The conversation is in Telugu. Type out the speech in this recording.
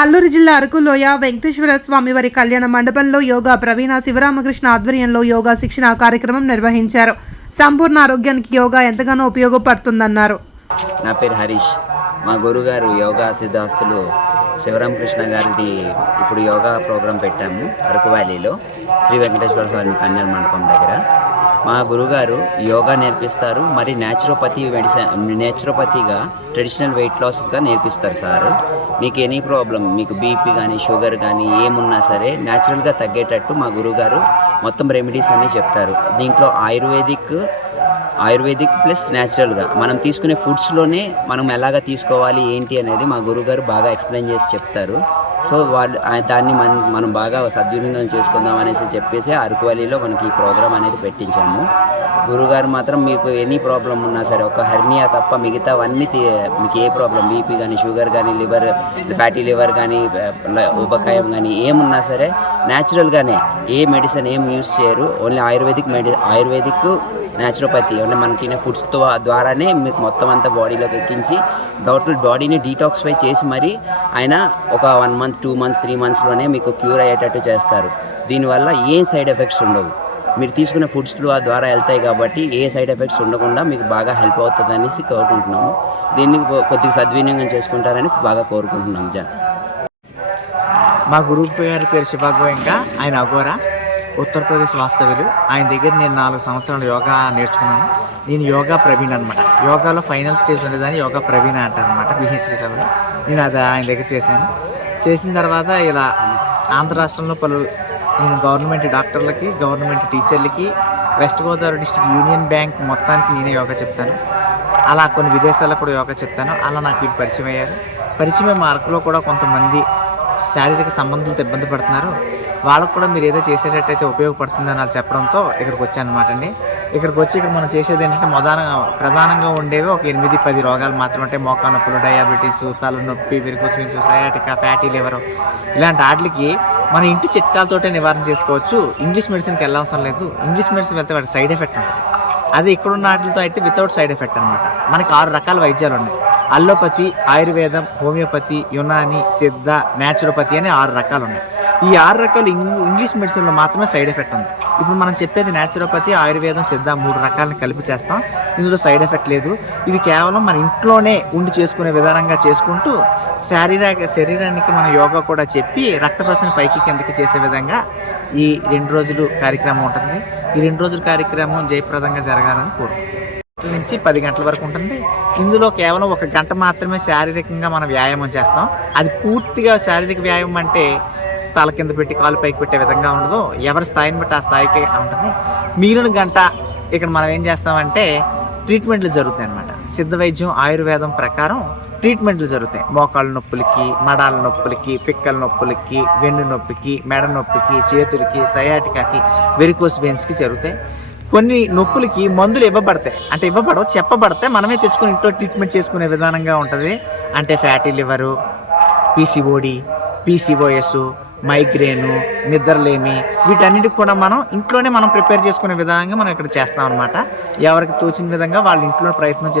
అల్లూరు జిల్లా అరకులోయ వెంకటేశ్వర స్వామి వారి కళ్యాణ మండపంలో యోగా ప్రవీణ శివరామకృష్ణ ఆధ్వర్యంలో యోగా శిక్షణ కార్యక్రమం నిర్వహించారు. సంపూర్ణ ఆరోగ్యానికి యోగా ఎంతగానో ఉపయోగపడుతుందన్నారు. నా పేరు హరీష్. మా గురుగారు యోగా సిద్ధాస్తులు శివరామకృష్ణ గారిది ఇప్పుడు యోగా ప్రోగ్రాం పెట్టాము అరకు వ్యాలీలో. శ్రీ వెంకటేశ్వర స్వామి కళ్యాణ మండపం దగ్గర. మా గురుగారు యోగా నేర్పిస్తారు మరి న్యాచురోపతి మెడిసిన్ నేచురోపతిగా ట్రెడిషనల్ వెయిట్ లాస్గా నేర్పిస్తారు సార్. మీకు ఎనీ ప్రాబ్లం మీకు బీపీ కానీ షుగర్ కానీ ఏమున్నా సరే న్యాచురల్గా తగ్గేటట్టు మా గురుగారు మొత్తం రెమెడీస్ అన్నీ చెప్తారు. దీంట్లో ఆయుర్వేదిక్ ఆయుర్వేదిక్ ప్లస్ న్యాచురల్గా మనం తీసుకునే ఫుడ్స్లోనే మనం ఎలాగ తీసుకోవాలి ఏంటి అనేది మా గురుగారు బాగా ఎక్స్ప్లెయిన్ చేసి చెప్తారు. సో వాళ్ళు దాన్ని మనం మనం బాగా సద్వినియోగం చేసుకుందాం అనేసి చెప్పేసి అరకు వ్యాలీలో మనకి ఈ ప్రోగ్రామ్ అనేది పెట్టించాము. గురుగారు మాత్రం మీకు ఎనీ ప్రాబ్లం ఉన్నా సరే ఒక హెర్నియా తప్ప మిగతావన్నీ మీకు ఏ ప్రాబ్లం బీపీ కానీ షుగర్ కానీ లివర్ ఫ్యాటీ లివర్ కానీ ఉపకాయం కానీ ఏమున్నా సరే న్యాచురల్గానే ఏ మెడిసిన్ ఏం యూస్ చేయరు ఓన్లీ ఆయుర్వేదిక్ మెడి ఆయుర్వేదిక్ న్యాచురోపతి అంటే మనం తినే ఫుడ్స్ ద్వారానే మీకు మొత్తం అంతా బాడీలోకి ఎక్కించి టోటల్ బాడీని డీటాక్సిఫై చేసి మరి ఆయన ఒక one month two months three మంత్స్లోనే మీకు క్యూర్ అయ్యేటట్టు చేస్తారు. దీనివల్ల ఏ సైడ్ ఎఫెక్ట్స్ ఉండవు. మీరు తీసుకున్న ఫుడ్స్ ద్వారా వెళ్తాయి కాబట్టి ఏ సైడ్ ఎఫెక్ట్స్ ఉండకుండా మీకు బాగా హెల్ప్ అవుతుంది అనేసి కోరుకుంటున్నాము. దీన్ని కొద్దిగా సద్వినియోగం చేసుకుంటారని బాగా కోరుకుంటున్నాము జన్ మా గురువు గారి పేరు శివగోయంక ఆయన అఘోరా. ఉత్తరప్రదేశ్ వాస్తవ్యులు. ఆయన దగ్గర నేను నాలుగు సంవత్సరాలు యోగా నేర్చుకున్నాను. నేను యోగా ప్రవీణ్ అనమాట యోగాలో ఫైనల్ స్టేజ్ ఉండేదాన్ని యోగా ప్రవీణ అంటారనమాట బిహెచ్డి లెవెల్ నేను అది ఆయన దగ్గర చేశాను. చేసిన తర్వాత ఇలా ఆంధ్ర రాష్ట్రంలో పలు నేను గవర్నమెంట్ డాక్టర్లకి government టీచర్లకి West Godavari district union bank మొత్తానికి నేనే యోగా చెప్తాను. అలా కొన్ని విదేశాలకు కూడా యోగా చెప్తాను. అలా నాకు వీళ్ళు పరిచయం అయ్యారు. పరిచయం మార్కులో కూడా కొంతమంది శారీరక సంబంధాలతో ఇబ్బంది పడుతున్నారు. వాళ్ళకు కూడా మీరు ఏదో చేసేటట్టయితే ఉపయోగపడుతుందని వాళ్ళు చెప్పడంతో ఇక్కడికి వచ్చాను అనమాట అండి. ఇక్కడికి వచ్చి ఇక్కడ మనం చేసేది ఏంటంటే మొదన ప్రధానంగా ఉండేవి ఒక ఎనిమిది పది రోగాలు మాత్రం అంటే మోకా నొప్పులు డయాబెటీస్ తలనొప్పి వెరికోస్మిన్స్ సయాటికా ఫ్యాటీ లివర్ ఇలాంటి వాటికి మన ఇంటి చిట్కాలతోటే నివారణ చేసుకోవచ్చు. ఇంగ్లీష్ మెడిసిన్కి వెళ్ళవసరం లేదు. ఇంగ్లీష్ మెడిసిన్ వెళ్తే వాటి సైడ్ ఎఫెక్ట్ ఉంటుంది. అదే ఇక్కడున్న వాటితో అయితే వితౌట్ సైడ్ ఎఫెక్ట్ అనమాట. మనకి ఆరు రకాల వైద్యాలు ఉన్నాయి. అల్లోపతి ఆయుర్వేదం హోమియోపతి యునాని సిద్ధ న్యాచురోపతి అని ఆరు రకాలు ఉన్నాయి. ఈ ఆరు రకాలు ఇంగ్లీష్ మెడిసిన్లో మాత్రమే సైడ్ ఎఫెక్ట్ ఉంది. ఇప్పుడు మనం చెప్పేది న్యాచురోపతి ఆయుర్వేదం సిద్ధ మూడు రకాలను కలిపి చేస్తాం. ఇందులో సైడ్ ఎఫెక్ట్ లేదు. ఇది కేవలం మన ఇంట్లోనే ఉండి చేసుకునే విధానంగా చేసుకుంటూ శారీరక శరీరానికి మన యోగా కూడా చెప్పి రక్త ప్రసరణ పైకి కిందకి చేసే విధంగా ఈ రెండు రోజులు కార్యక్రమం ఉంటుంది. ఈ రెండు రోజుల కార్యక్రమం జయప్రదంగా జరగాలని కోరుకుంటున్నాను నుంచి పది గంటల వరకు ఉంటుంది. ఇందులో కేవలం ఒక గంట మాత్రమే శారీరకంగా మనం వ్యాయామం చేస్తాం. అది పూర్తిగా శారీరక వ్యాయామం అంటే తల కింద పెట్టి కాలు పైకి పెట్టే విధంగా ఉండదు ఎవరి స్థాయిని బట్టి ఆ స్థాయికి ఉంటుంది. మిగిలిన గంట ఇక్కడ మనం ఏం చేస్తామంటే ట్రీట్మెంట్లు జరుగుతాయి అన్నమాట. సిద్ధ వైద్యం ఆయుర్వేదం ప్రకారం ట్రీట్మెంట్లు జరుగుతాయి. మోకాళ్ళ నొప్పులకి మడాల నొప్పులకి పిక్కల నొప్పులకి వెన్ను నొప్పికి మెడ నొప్పికి చేతులకి సయాటికాకి వెరికోస్ వెయిన్స్కి జరుగుతాయి. కొన్ని నొప్పులకి మందులు ఇవ్వబడతాయి. అంటే ఇవ్వబడవు చెప్పబడతాయి. మనమే తెచ్చుకొని ఇంట్లో ట్రీట్మెంట్ చేసుకునే విధానంగా ఉంటుంది. అంటే fatty liver PCOD PCOS migraine నిద్రలేమి వీటన్నిటికి కూడా మనం ఇంట్లోనే మనం ప్రిపేర్ చేసుకునే విధంగా మనం ఇక్కడ చేస్తాం అనమాట ఎవరికి తోచిన విధంగా వాళ్ళ ఇంట్లో ప్రయత్నం